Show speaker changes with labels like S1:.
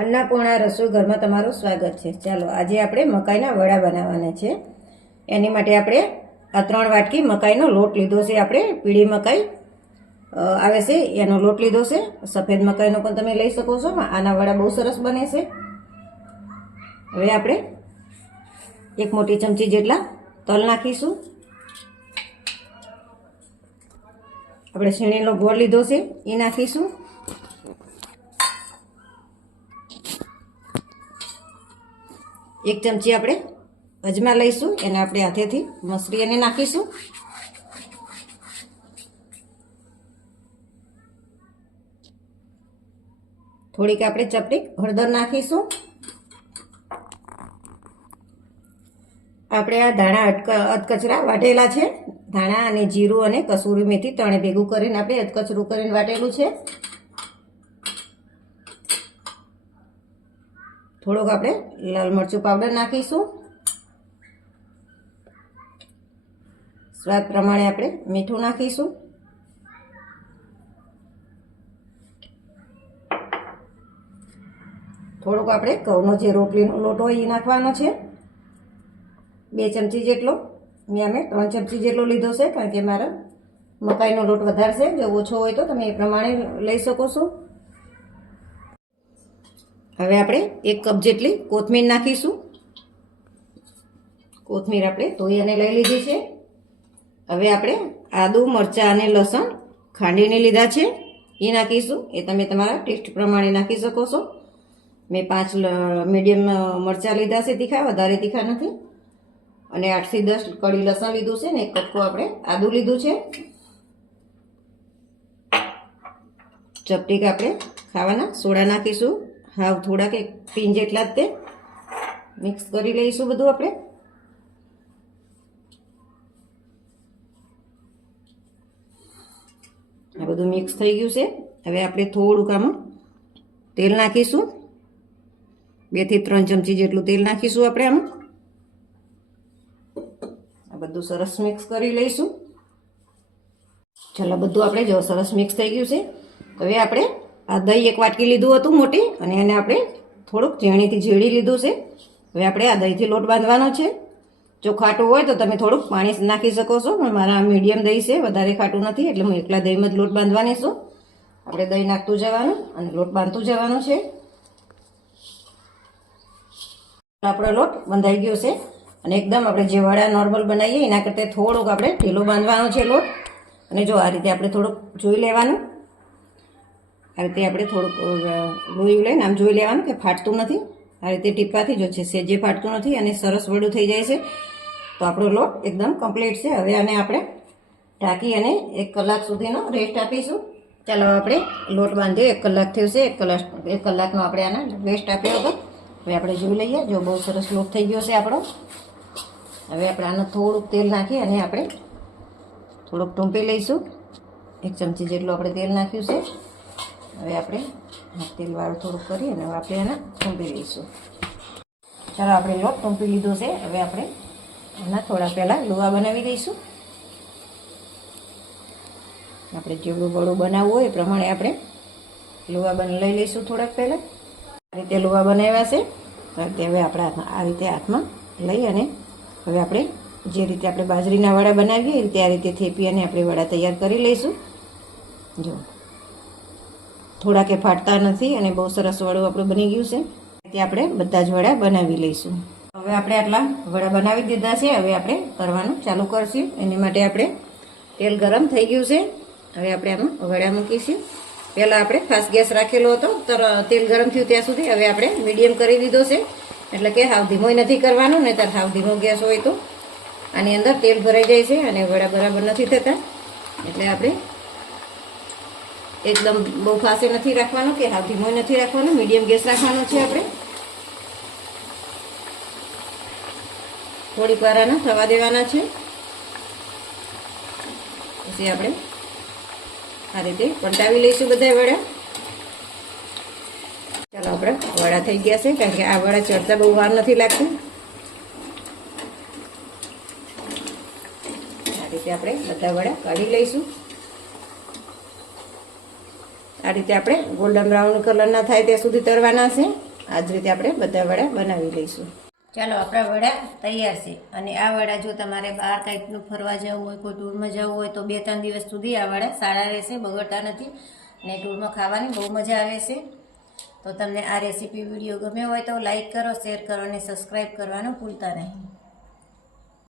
S1: અન્નપૂર્ણા રસોઈ ઘરમાં તમારું સ્વાગત છે. ચાલો, આજે આપણે મકાઈના વડા બનાવવાના છે. એની માટે આપણે આ ત્રણ વાટકી મકાઈનો લોટ લીધો છે. આપણે પીળી મકાઈ આવે છે, એનો લોટ લીધો છે. સફેદ મકાઈનો પણ તમે લઈ શકો છો. આના વડા બહુ સરસ બને છે. હવે આપણે એક મોટી ચમચી જેટલા તલ નાખીશું. આપણે શીણીનો ગોળ લીધો છે. એ નાખીશું. એક ચમચી આપણે અજમા લઈશું, એને આપણે હાથેથી મસરી એને નાખીશું. થોડીક આપણે ચપટી હળદર નાખીશું. આપણે આ ધાણા અધકચરા વાટેલા છે. ધાણા અને જીરું અને કસૂરી મેથી ત્રણે ભેગું કરીને આપણે અધકચરું કરીને વાટેલું છે. થોડુંક આપણે લાલ મરચું પાવડર નાખીશું. સ્વાદ પ્રમાણે આપણે મીઠું નાખીશું. થોડુંક આપણે ઘઉંનો જે રોટલીનો લોટ હોય એ નાખવાનો છે. બે ચમચી જેટલો. મેં અમે ત્રણ ચમચી જેટલો લીધો છે, કારણ કે મારા મકાઈનો લોટ વધારશે જો ઓછો હોય તો તમે એ પ્રમાણે લઈ શકો છો. હવે આપણે એક કપ જેટલી કોથમીર નાખીશું. કોથમીર આપણે ધોઈ અને લઈ લીધી છે. હવે આપણે આદુ, મરચાં અને લસણ ખાંડીને લીધા છે. એ નાખીશું. એ તમે તમારા ટેસ્ટ પ્રમાણે નાખી શકો છો. મેં પાંચ મીડિયમ મરચાં લીધા છે તીખા, વધારે તીખા નથી. અને આઠથી દસ કડી લસણ લીધું છે ને એક કટકો આપણે આદુ લીધું છે. ચપટીક આપણે ખાવાના, સોડા નાખીશું. હાવ થોડાક એક પિન જેટલા જ તે. મિક્સ કરી લઈશું બધું આપણે. આ બધું મિક્સ થઈ ગયું છે. હવે આપણે થોડુંક આમાં તેલ નાખીશું. બેથી ત્રણ ચમચી જેટલું તેલ નાખીશું આપણે આમાં. આ બધું સરસ મિક્સ કરી લઈશું. ચાલો, બધું આપણે જો સરસ મિક્સ થઈ ગયું છે. હવે આપણે આ દહીં એક વાટકી લીધું હતું મોટી અને એને આપણે થોડુંક ઝીણીથી ઝીણી લીધું છે. હવે આપણે આ દહીંથી લોટ બાંધવાનો છે. જો ખાટું હોય તો તમે થોડુંક પાણી નાખી શકો છો, પણ મારા મીડિયમ દહીં છે, વધારે ખાટું નથી, એટલે હું એકલા દહીંમાં જ લોટ બાંધવાની છું. આપણે દહીં નાખતું જવાનું અને લોટ બાંધતું જવાનું છે. આપણો લોટ બંધાઈ ગયો છે અને એકદમ આપણે જે વડા નોર્મલ બનાવીએ એના કરતાં થોડોક આપણે ઢીલો બાંધવાનો છે લોટ. અને જો આ રીતે આપણે થોડુંક જોઈ લેવાનું. આ રીતે આપણે થોડુંક લોહી લઈને આમ જોઈ લેવાનું કે ફાટતું નથી. આ રીતે ટીપાથી જો છે સેજે ફાટતું નથી અને સરસ વડું થઈ જાય છે. તો આપણો લોટ એકદમ કમ્પ્લીટ છે. હવે આને આપણે ઢાંકી અને એક કલાક સુધીનો રેસ્ટ આપીશું. ચાલો આપણે લોટ બાંધ્યો એક કલાક થયો છે, એક કલાક, એક કલાકનો આપણે આને રેસ્ટ આપ્યો હતો. હવે આપણે જોઈ લઈએ જો બહુ સરસ લોટ થઈ ગયો છે આપણો. હવે આપણે આને થોડુંક તેલ નાખી અને આપણે થોડુંક ટૂંપી લઈશું. એક ચમચી જેટલું આપણે તેલ નાખ્યું છે. હવે આપણે તેલવાળું થોડુંક કરીએ અને હવે આપણે એને ટૂંપી લઈશું ચાલો, આપણે લોટ ટૂંપી લીધો છે. હવે આપણે એના થોડા પહેલાં લુવા બનાવી દઈશું. આપણે જેવડું બળું બનાવવું હોય એ પ્રમાણે આપણે લુવા બન, લઈ લઈશું થોડાક પહેલાં. આ રીતે લુવા બનાવ્યા છે. તે હવે આપણે હાથમાં, આ રીતે હાથમાં લઈ અને હવે આપણે જે રીતે આપણે બાજરીના વડા બનાવીએ એ રીતે આ રીતે થેપી અને આપણે વડા તૈયાર કરી લઈશું. જો. થોડા કે ફાટતા નથી અને બહુ સરસ વડું આપણું બની ગયું છે. તે આપણે બધા જ વડા બનાવી લઈશું. હવે આપણે આટલા વડા બનાવી દીધા છે. હવે આપણે કરવાનું ચાલુ કરશું. એની માટે આપણે તેલ ગરમ થઈ ગયું છે. હવે આપણે આમાં વડા મૂકીશું. પહેલાં આપણે ફાસ્ટ ગેસ રાખેલો હતો. તો તેલ ગરમ થયું ત્યાં સુધી હવે આપણે મીડિયમ કરી દીધો છે. એટલે કે હાવ ધીમોય નથી કરવાનું નહીં તાર હાવ ધીમો ગેસ હોય તો. આની અંદર તેલ ભરાઈ જાય છે અને વડા બરાબર નથી થતા. એટલે આપણે એકદમ બહુ ફાસે નથી રાખવાનો કે હાવ ધીમો નથી રાખવાનું, મીડિયમ ગેસ રાખવાનો છે આપણે. થોડીક વાર આના થવા દેવાના છે. પછી આપણે આ રીતે પલટાવી લઈશું બધા વડા. ચાલો આપણે વડા થઈ ગયા છે, કારણ કે આ વડા ચડતા બહુ વાર નથી લાગતું. આ રીતે આપણે બધા વડા કાઢી લઈશું. આ રીતે આપણે ગોલ્ડન બ્રાઉન કલરના થાય ત્યાં સુધી તરવાના છે. આ જ રીતે આપણે બધા વડા બનાવી લઈશું. ચાલો, આપણા વડા તૈયાર છે. અને આ વડા જો તમારે બહાર કંઈકનું ફરવા જવું હોય, કોઈ ટૂરમાં જવું હોય, તો બે ત્રણ દિવસ સુધી આ વડા સારા રહેશે, બગડતા નથી. અને ટૂરમાં ખાવાની બહુ મજા આવે છે. તો તમને આ રેસીપી વીડિયો ગમ્યો હોય તો લાઈક કરો, શેર કરો અને સબસ્ક્રાઈબ કરવાનું ભૂલતા નહીં.